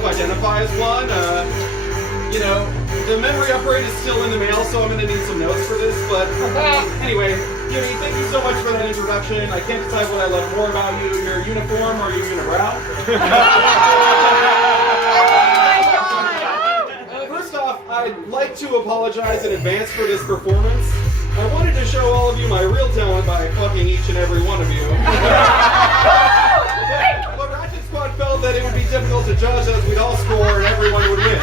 self-identify as one. You know, the memory upgrade is still in the mail, so I'm going to need some notes for this. But anyway, Jimmy, thank you so much for that introduction. I can't decide what I love more about you, your uniform or your unibrow. First off, I'd like to apologize in advance for this performance. I wanted to show all of you my real talent by fucking each and every one of you. But Ratchet Squad felt that it would be difficult to judge as we'd all score and everyone would win.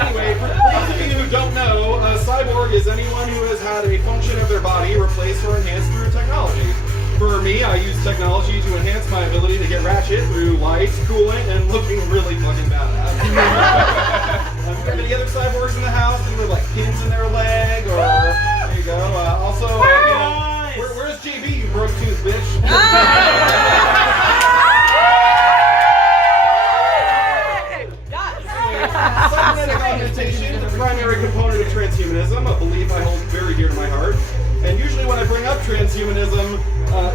Anyway, for those of you who don't know, a cyborg is anyone who has had a function of their body replaced or enhanced through technology. For me, I use technology to enhance my ability to get Ratchet through light, cooling, and looking really fucking badass. If you have any other cyborgs in the house with like pins in their leg, or there you go. Also, where's JB, you broke tooth bitch? Cybernetic augmentation, the primary component of transhumanism, a belief I hold very dear to my heart. And usually when I bring up transhumanism,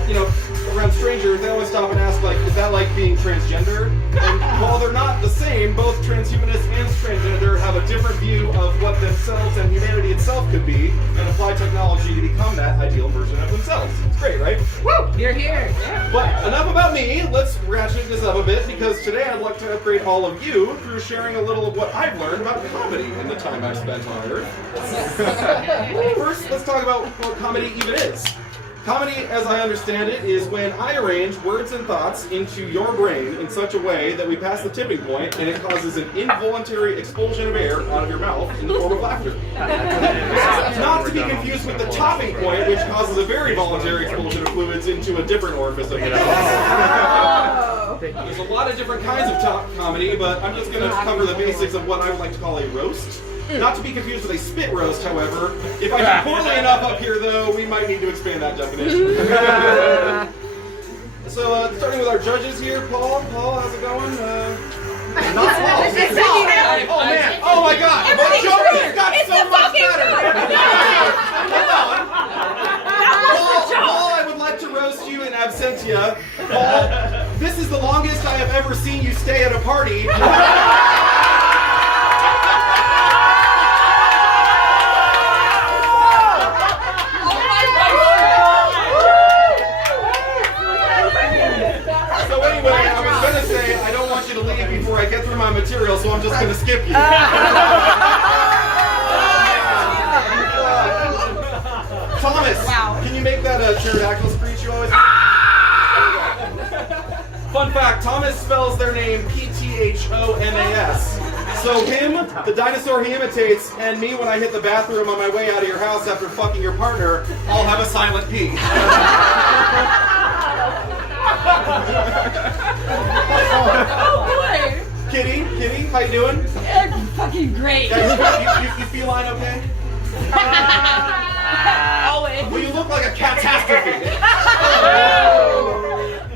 you know, around strangers, they always stop and ask, like, is that like being transgender? And while they're not the same, both transhumanists and transgender have a different view of what themselves and humanity itself could be, and apply technology to become that ideal version of themselves. It's great, right? Woo! You're here. Yeah. But enough about me. Let's ratchet this up a bit, because today I'd like to upgrade all of you through sharing a little of what I've learned about comedy in the time I've spent on Earth. First, let's talk about what comedy even is. Comedy, as I understand it, is when I arrange words and thoughts into your brain in such a way that we pass the tipping point and it causes an involuntary expulsion of air out of your mouth in the form of laughter. Not to be confused with the topping point, which causes a very voluntary expulsion of fluids into a different orifice of your mouth. There's a lot of different kinds of comedy, but I'm just going to cover the basics of what I would like to call a roast. Not to be confused with a spit roast, however. If I do poorly enough up here, though, we might need to expand that definition. So, starting with our judges here, Paul, how's it going? Not Paul. Oh man! Oh my God! My joke has got so much better. Paul, I would like to roast you in absentia. Paul, this is the longest I have ever seen you stay at a party. Before I get through my material, so I'm just going to skip you. Thomas, can you make that pterodactyl screech you always Fun fact, Thomas spells their name P-T-H-O-M-A-S. So him, the dinosaur he imitates, and me when I hit the bathroom on my way out of your house after fucking your partner, all have a silent P. Oh boy! Kitty, how you doing? Fucking great. You feline okay? Always. Well, you look like a catastrophe.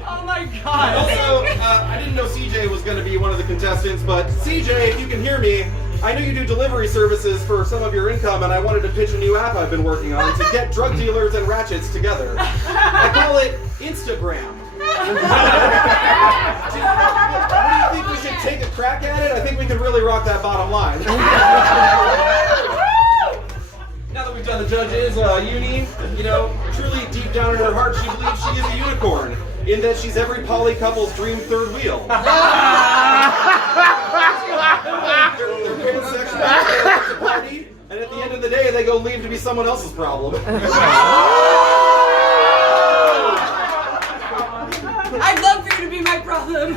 Oh my God. Also, I didn't know CJ was going to be one of the contestants, but CJ, if you can hear me, I know you do delivery services for some of your income, and I wanted to pitch a new app I've been working on to get drug dealers and ratchets together. I call it Instagram. What do you think we should take a crack at it? I think we could really rock that bottom line. Now that we've done the judges, Uni, you know, truly deep down in her heart, she believes she is a unicorn, in that she's every poly couple's dream third wheel. They're pansexual, they like to party, and at the end of the day, they go leave to be someone else's problem. I'd love for you to be my problem.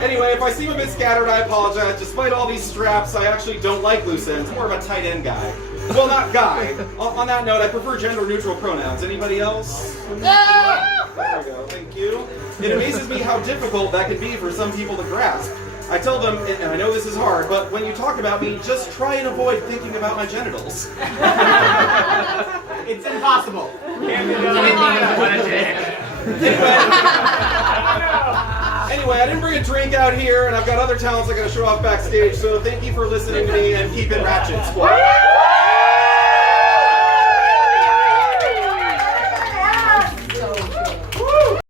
Anyway, if I seem a bit scattered, I apologize. Despite all these straps, I actually don't like loose ends. More of a tight end guy. Well, not guy. On that note, I prefer gender-neutral pronouns. Anybody else? There we go. Thank you. It amazes me how difficult that can be for some people to grasp. I tell them, and I know this is hard, but when you talk about me, just try and avoid thinking about my genitals. It's impossible. Anyway, I didn't bring a drink out here, and I've got other talents I gotta show off backstage, so thank you for listening to me, and keep it ratchet, squad.